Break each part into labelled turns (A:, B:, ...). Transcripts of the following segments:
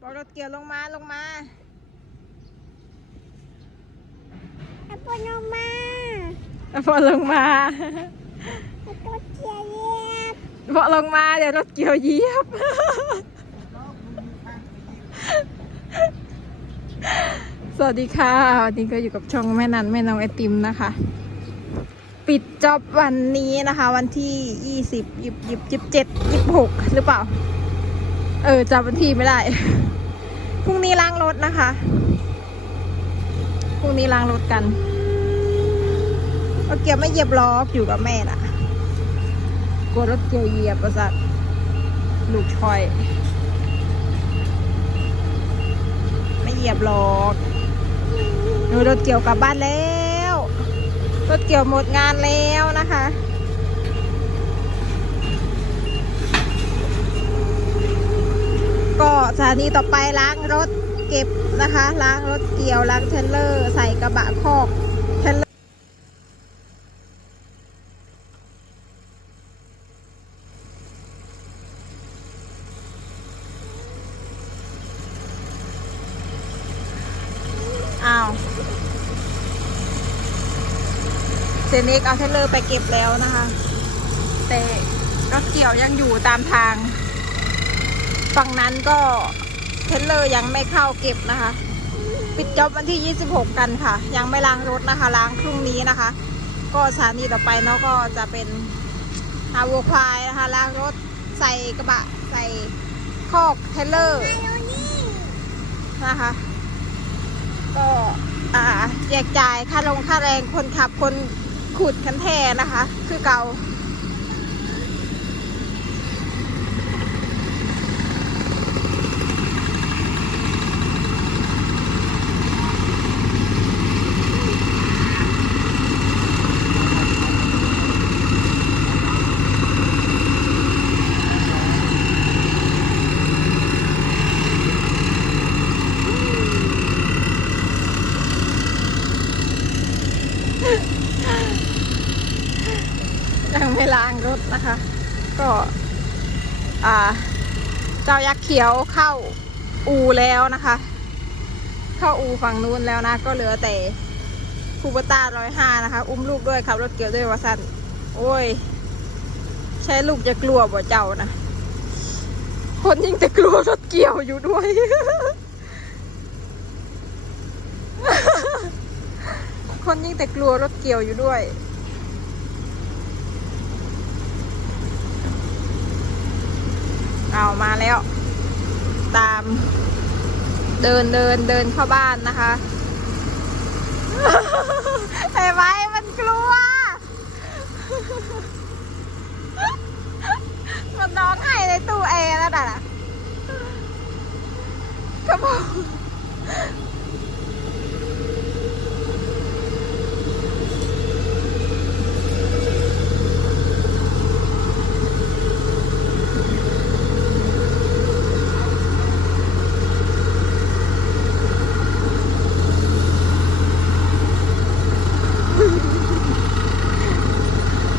A: บอกรถเกี่ยวลงมาลงมา
B: เอาปนมา
A: พอลงมา
B: เอาตัวเจียเย็บ
A: พอลงมาเดี๋ยวรถเกี่ยวเหยียบสวัสดีค่ะ วันนี้ก็อยู่กับช่องแม่นันแม่น้องไอติมนะคะ ปิดจ็อบวันนี้นะคะ วันที่ยี่สิบยิบยิบยิบเจ็ดยิบหกหรือเปล่า เออจำวันที่ไม่ได้ พรุ่งนี้ล้างรถนะคะ พรุ่งนี้ล้างรถกันรถเกียวไม่เหยียบล้ออยู่กับแม่น่ะ กลัวรถเกียวเหยียบประสาทลูกชอย ไม่เหยียบหรอกหนูรถเกี่ยวกลับบ้านแล้ว รถเกี่ยวหมดงานแล้วนะคะ ก็ สถานีต่อไปล้างรถเก็บนะคะ ล้างรถเกี่ยวล้างเทรลเลอร์ ใส่กระบะคอกเทรลเลอร์อ้าวเซนิกเอาเทเลอร์ไปเก็บแล้วนะคะ แต่รถเกี่ยวยังอยู่ตามทาง ฝั่งนั้นก็เทเลอร์ยังไม่เข้าเก็บนะคะ ปิดจอบวันที่ 26 กันค่ะ ยังไม่ล้างรถนะคะ ล้างพรุ่งนี้นะคะ ก็สถานีต่อไปเนาะก็จะเป็นฮาวัวควายนะคะล้างรถใส่กระบะใส่คอกเทเลอร์
B: เอานี่
A: นะคะ ก็อ่าแจกจ่ายค่าลงค่าแรงคนขับคนขุดคันแท่นะคะ คือเก่า ล้างรถนะคะ ก็เจ้ายักษ์เขียวเข้าอูแล้วนะคะ เข้าอูฝั่งนู้นแล้วนะ ก็เหลือแต่คูเปต้าร้อยห้านะคะ อุ้มลูกด้วยขับรถเกี่ยวด้วยวาสันโอ้ย ใช้ลูกจะกลัวบ่เจ้านะคนยิ่งจะกลัวรถเกี่ยวอยู่ด้วยคนยิ่งแต่กลัวรถเกี่ยวอยู่ด้วย เอามาแล้ว ตาม เดินเดินเดินเข้าบ้านนะคะ ไอ้ไว้มันกลัว มันนอนไห้ในตู้แอร์แล้วน่ะก็บอก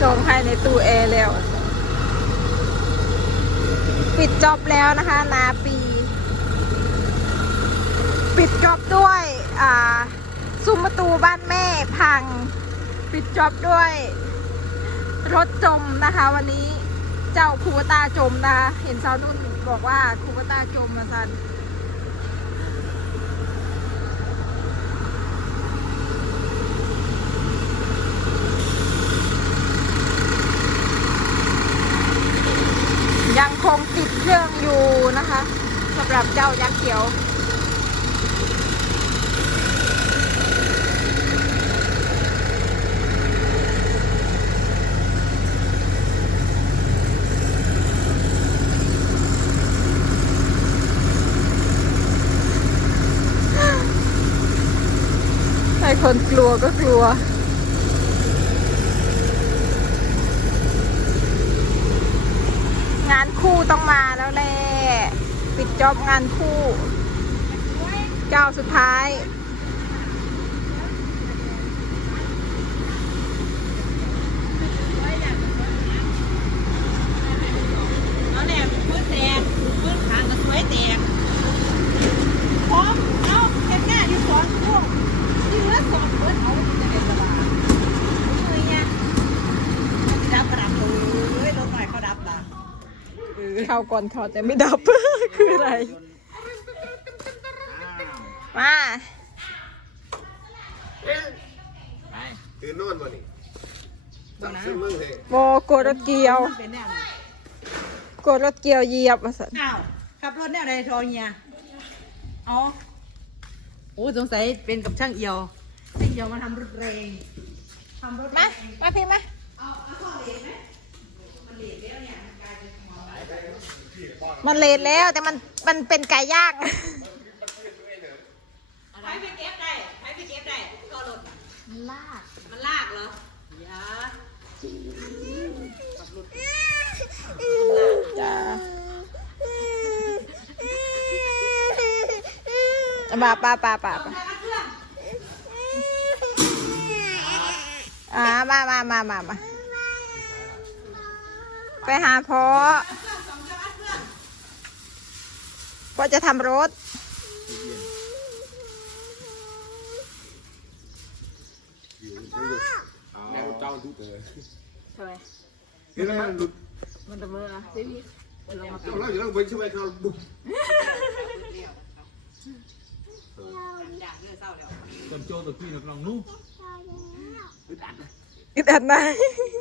A: จองภายใน ตู้แอร์แล้ว ปิดจอบแล้วนะคะ นาปี ปิดจอบด้วยอ่าซุ้มประตูบ้านแม่พัง ปิดจอบด้วย รถจมนะคะ วันนี้เจ้าคูวตาจมนะคะเห็นสาวนุ่นบอกว่าคูวตาจมมาสัน ยังคงติดเครื่องอยู่นะคะ รับเจ้ายักษ์เขียว ให้คนกลัวก็กลัว งานคู่ต้องมาแล้วแหละ ปิด จอบงานคู่ เจ้าสุดท้าย
C: เอาแหละมือแตกมือขางกระ
A: เข้าก่อนถอดแต่ไม่ดับ คืออะไร มา
C: ตื่นนอนบ่นี่จับซื้อมือให้
A: โบกดรถเกียว
D: เป็นแนวไหน
A: กดรถเกียวเหยียบมาสัน
D: อ้าวขับรถแนวไหนทอเฮียอ๋อโอ้สงสัยเป็นกับช่างเอียวช่างเอียวมาทำรถแรงทำรถ
A: มา มาพี่มามันเล ทแล้วแต่มันมันเป็นไก่ย่าง
D: ไปไปเก็บได้ไปไปเก็บได้ก็รถมันลาก มันลากเหรออย่า
A: จ้าป่าป่าป่าป่าป่าอ่ามามามามามาไปหาพ่อ พ่อจะทำรถ
C: แม่เจ้าทุกเตอ
D: ทำไม
C: เห็นไหมมันหลุด
D: มันจะเมื่อสิพี่เรามา
C: เจ้าเราอยู่แล้วเบิ้งใช่ไหมเขาบุก
D: ด่าเรื่องเศร้าแล้ว
E: con trâu từ khi được lòng nu
C: อึดอัดนะ
A: อึดอัดนะ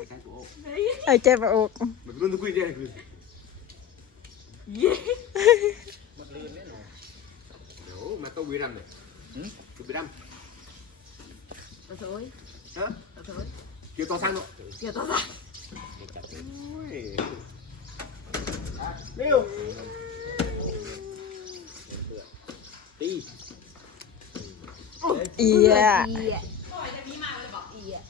C: ใครตัว
A: ไอ้เจ็บอก
C: มันรุ่นทุกคุยได้คือเดี๋ยว มาต้องวีรัมเนี่ยคือวีรัม
D: ตะโถย
C: ฮะ
D: ตะโถย
C: เกี่ยวต่อสร้างเนาะ
D: เกี่ยวตัวละ
C: เร็วตี
A: เอีย
D: พ่อจะมีมาเลยบอกอีอะ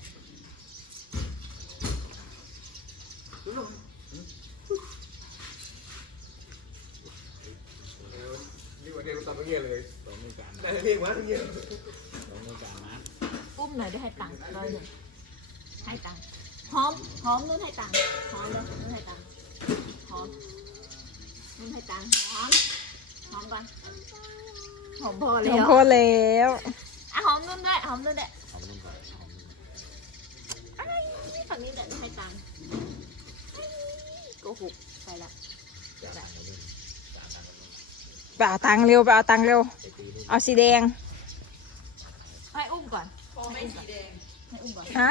C: นี่วันนี้เราทำเงี้ยเลยได้เรียกว่าเงี้ย
F: อุ้มหน่อยได้ให้ตังค์ร้อยหนึ่งให้ตังค์หอมหอมนุ่นให้ตังค์หอมแล้วนุ่นให้ตังค์หอมนุ่นให้ตังค์หอมหอมก่อนหอมพอ
A: ห
F: แล้
A: ลวง
F: ว
A: พ่อแล้ว
F: อะหอมนุ่นด้วยหอมนุ่นด้วยอะไรฝั่งนี้เดี๋ยวให้ตังค์โกหกไปละ
A: ไปเอาตังค์เร็วไปเอาตังค์เร็ว เอาสีแดง
F: ให้อุ้มก่อน
D: พ่อไม่สีแดง
F: ให้อุ้มก่อน
A: ฮะ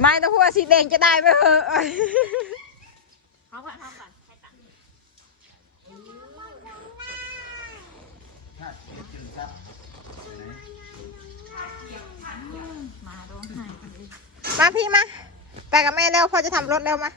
A: ไม่ต้องพูดว่าสีแดงจะได้ไหมเหอะ
F: หอมก่อนหอมก่อนให้ตังค์มาร้องไห้
A: มาพี่มา ไปกับแม่เร็วพ่อจะทำรถเร็วมา